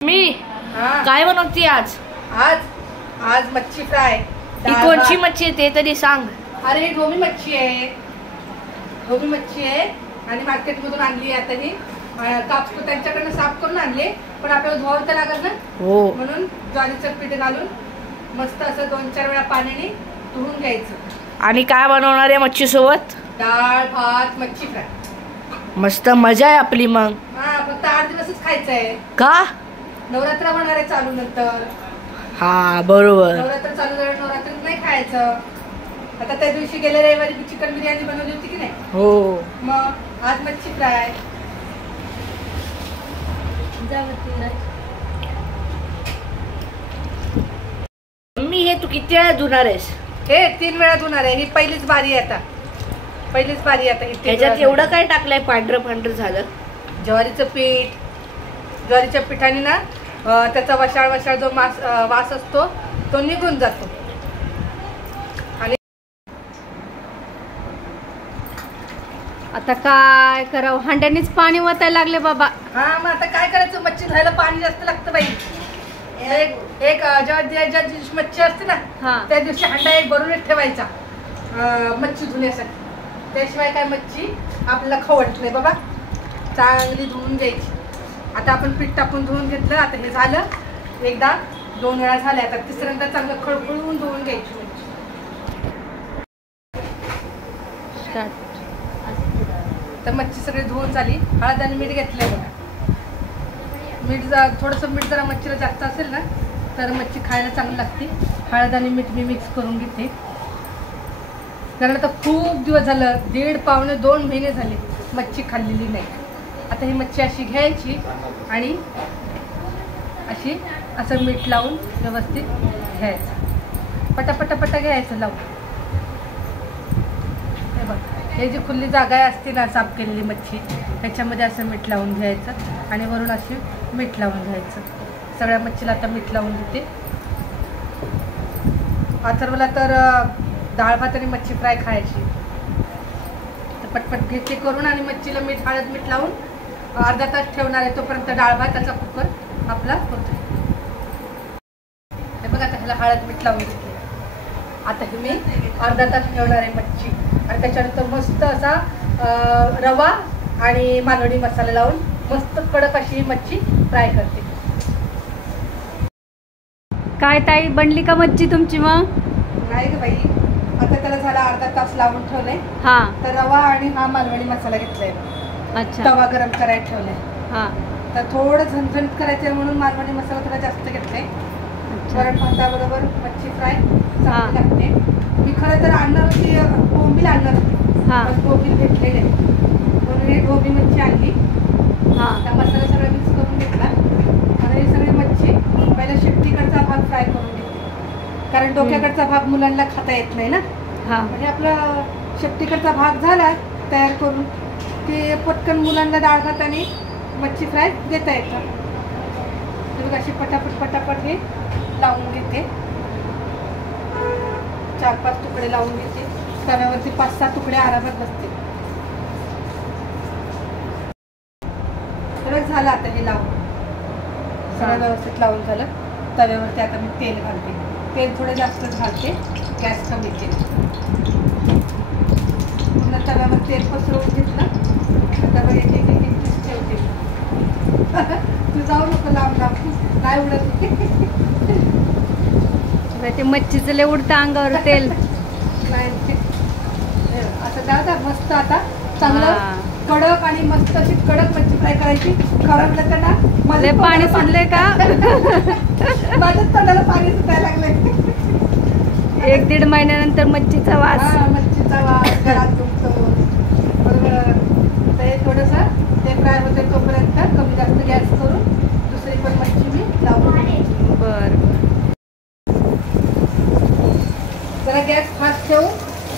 मी काय बनवते आज? आज मच्छी फ्राय। ही कोणची मच्छी आहे ते तरी सांग। अरे ही ढोबी मच्छी आहे, ढोबी मच्छी आहे आणि मार्केट मधून आणली आता ही। कापूस त्यांच्याकडनं साफ करून आणले, पण आपल्याला धुवावं तर लागल ना, हो, म्हणून ज्वारीचं पीठ घालून मस्त असं 2-4 वेळा पाण्याने धुवून घ्यायचं। आणि काय बनवणार आहे मच्छी सोबत? डाळ भात मच्छी फ्राय। मस्त मजा आहे आपली मग। फक्त 8 दिवसच खायचं आहे का? नवरात्र होणार आहे चालू नंतर। हा बरोबर, नवरात्र चालू झालं, नवरात्रीत नाही खायचं। आता त्या दिवशी गेल्या रविवारी चिकन बिर्याणी बनवली होती की नाही? हो, मग आज मच्छी फ्राय। मम्मी हे तू किती वेळा धुणार आहेस? हे 3 वेळा धुणार आहे, ही पहिलीच बारी आहे आता, पहिलीच बारी आता ही। त्याच्यात एवढं काय टाकलंय पांढरं पांढरं झालं? ज्वारीचं पीठ, ज्वारीच्या पिठाने ना त्याचा वशाळ जो वास असतो तो निघून जातो। आणि आता काय करावं, हांड्यानेच पाणी वतायला लागले बाबा। मग आता काय करायचं, मच्छी धुवायला पाणी जास्त लागतं बाई। एक ज्या दिवशी मच्छी असते ना त्या दिवशी हांडा एक भरूनच ठेवायचा मच्छी धुण्यासाठी, त्याशिवाय काय मच्छी आपल्याला खाऊ वाटत नाही बाबा। चांगली धुवून घ्यायची। आता आपण पीठ टाकून धुवून घेतलं, आता हे झालं, एकदा 2 वेळा झाले, आता तिसऱ्यांदा चांगलं खळखळून धुवून घ्यायची मच्छी। तर मच्छी सगळी धुवून झाली, हळद आणि मीठ घेतलंय बघा। थोडंसं मीठ जरा मच्छीला जास्त असेल ना तर मच्छी खायला चांगली लागते। हळद आणि मीठ मी मिक्स करून घेते, कारण आता खूप दिवस झालं, 1.5-2 महिने झाले मच्छी खाल्लेली नाही। आता ही मच्छी अशी घ्यायची आणि असं मीठ लावून व्यवस्थित घ्यायचं, पटापटा घ्यायचं लावून। हे बघ, हे जी खुली जागा असते ना साफ केलेली मच्छी, त्याच्यामध्ये असं मीठ लावून घ्यायचं आणि वरून अशी मीठ लावून घ्यायचं। सगळ्या मच्छीला आता मीठ लावून घेते। अथर्वला तर डाळ भात आणि मच्छी फ्राय खायची, तर पटपट घेते करून आणि मच्छीला हळद मीठ लावून अर्धा तास ठेवणार आहे, तोपर्यंत डाळ भाताचा कुकर आपला होतो। हे बघा, आता ह्याला हळद मीठ लावून घेतली। आता हे मी अर्धा तास ठेवणार आहे मच्छी, आणि त्याच्यानंतर मस्त असा रवा आणि मालवणी मसाला लावून मस्त कडक अशी मच्छी फ्राय करते। काय ताई, बनली का मच्छी तुमची? मग नाही ग बाई, आता त्याला झाला अर्धा तास लावून ठेवलंय। तर रवा आणि हा मालवणी मसाला घेतलाय, अच्छा, तवा गरम करायला ठेवलाय। तर थोडं झणझणीत करायचंय म्हणून मालवणी मसाला थोडा जास्त घेतलाय। वरण भाताबरोबर मच्छी फ्राय चांगली लागते। मी खरं तर आणणार होती, बोंबील आणणार होती, पण बोंबील भेटले नाही, म्हणून ही ढोबी मच्छी आणली। आता मसाला सगळा मिक्स करून घेतला आणि ही सगळी मच्छी पहिला शेपटीकडचा भाग फ्राय करून घेतला, कारण डोक्याकडचा भाग मुलांना खाता येत नाही ना। म्हणजे आपला शेपटीकडचा भाग झाला तयार करून, ते पटकन मुलांना डाळ भात आणि मच्छी फ्राय देता येतं। तर अशी पटापट हे लावून घेते, 4-5 तुकडे लावून घेते, तव्यावरती 5-6 तुकडे आरामात बसते। सगळं झालं, आता हे लावून सगळं व्यवस्थित लावून झालं। तव्यावरती आता मी तेल घालते, तेल थोडं जास्तच घालते, गॅस कमी केला। पूर्ण तव्यावर तेल पसरवून घेतलं, आता बघ एक पीस ठेवते। तू जाऊ नको लांब, नाही उडत ते मच्छीचं लय उडतं अंगावर तेल। नाही असं द्या मस्त। आता चांगलं कडक आणि मस्त अशी कडक मच्छी फ्राय करायची। खरं तर ना मला पाणी सुटलंय का? माझ्या तोंडाला पाणी सुटायला लागलंय। 1-1.5 महिन्यानंतर मच्छीचा वास, मच्छीचा वास घरात तुमतो बरोबर। ते थोडंसं ते फ्राय होते तोपर्यंत कमी जास्त गॅस करून दुसरी पण मच्छी मी लावून घेते। बरं, जरा गॅस फास्ट ठेवून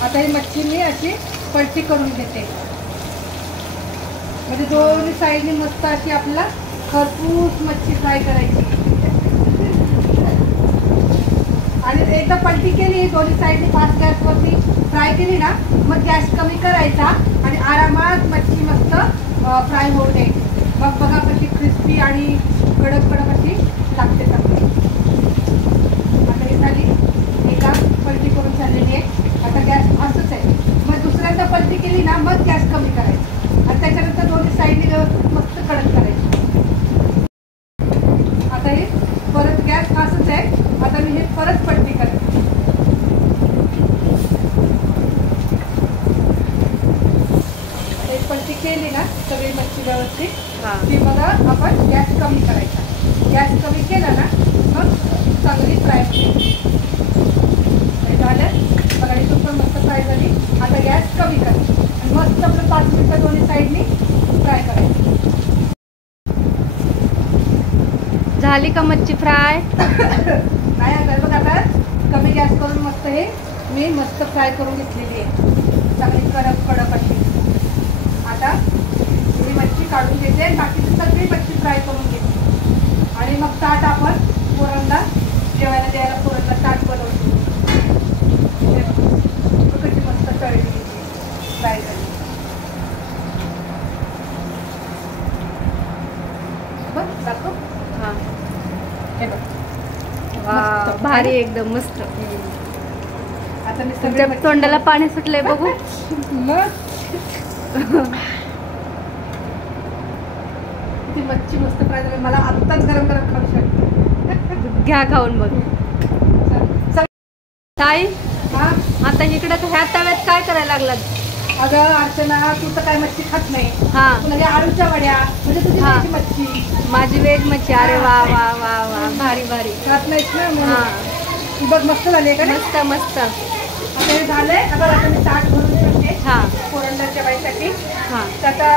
आता ही मच्छी मी अशी पलटी करून घेते, म्हणजे दोन्ही साईडनी मस्त अशी आपल्याला खरपूस मच्छी फ्राय करायची। आणि एकदा पलटी केली, दोन्ही साईडनी फास्ट गॅसवरती फ्राय केली ना, मग गॅस कमी करायचा आणि आरामात मच्छी मस्त फ्राय होऊ द्यायची। मग बघा कशी क्रिस्पी आणि कडक अशी केला ना मग चांगली फ्राय झालं बघा. इथून पण मस्त फ्राय झाली. आता गॅस कमी करा आणि मस्त आपलं 5 मिनिटं दोन्ही साईडनी फ्राय करायचं. झाली का मच्छी फ्राय? नाही आता बघ आता कमी गॅस करून मस्त हे मी मस्त फ्राय करून घेतलेली आहे चांगली कडक कडक अशी. आता मी मच्छी काढून घेते आणि बाकीची सगळी मच्छी फ्राय करून घेते आणि मग ताट आपण पोरांना जेवायला द्यायला पोरांना ताट बनवतो. कशी मस्त तळली फ्राय झाली बघ दाखव. हा हे बघ वा, भारी एकदम मस्त. आता मी तुमच्या सगळ्या तोंडाला पाणी सुटलंय बघू. ती मच्छी मस्त फ्राय झाली. मला आत्ताच गरम गरम खाऊ शकते. घ्या खाऊन बघ. ताई हा आता इकडं ह्या तव्यात काय करायला लागलात? अगं अर्चना तू तर काय मच्छी खात नाही. हा तुला हे आळूच्या वड्या म्हणजे तुझी हा. कशी मच्छी माझी वेज मच्छी. अरे वा वा वा वा, भारी भारी. खात नाहीस ना हा म्हणून. ती बघ मस्त झाली का नाही? मस्त मस्त. आता हे झालंय. आता मी ताट भरून ठेवते हा पोरांना जेवायसाठी. हा तर आता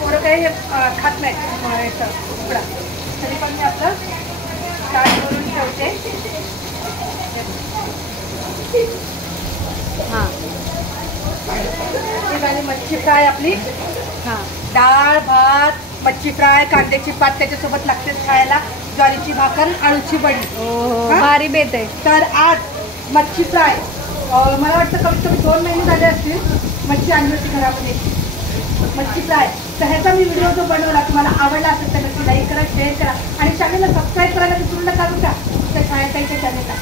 पोरं काही खात नाही याचं उकडा तरी पण मी आपलं ताट भरून ठेवते. हा ही झाली मच्छी फ्राय आपली. हा डाळ भात मच्छी फ्राय कांद्याची पात त्याच्यासोबत लागतेच खायला. ज्वारीची भाकर आळूची बडी. हो हा? भारी बेत आहे. तर आज मच्छी फ्राय मला वाटतं कमीत कमी 2 महिने झाले असतील मच्छी आणली होती घरामध्ये मच्छी फ्राय. तर ह्याचा मी व्हिडिओ जो बनवला तुम्हाला आवडला असेल तर नक्की लाईक करा शेअर करा आणि चॅनलला सबस्क्राईब करायला विसरू नका बरं का त्या छायाताईच्या चॅनलला.